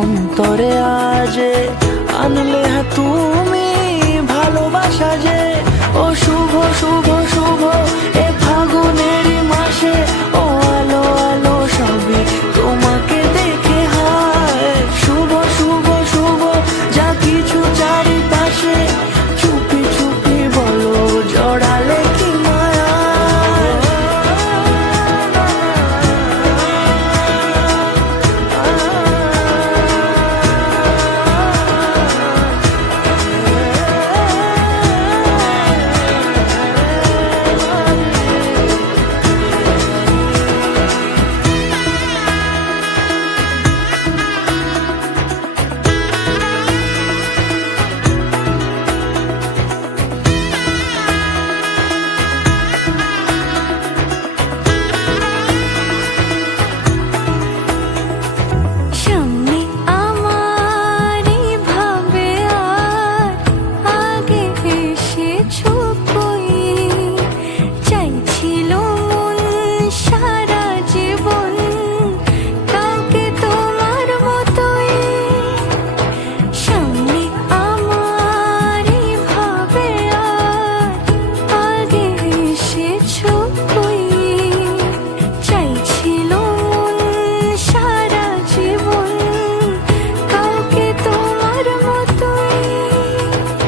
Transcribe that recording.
অন্তরে আজে আনলে হ্যাঁ তুমি ভালোবাসা যে ও শুভ শুভ শুভ এ ফাগুনের মাসে ও আলো আলো সবে তোমাকে দেখে হায় শুভ শুভ শুভ যা কিছু চারিপাশে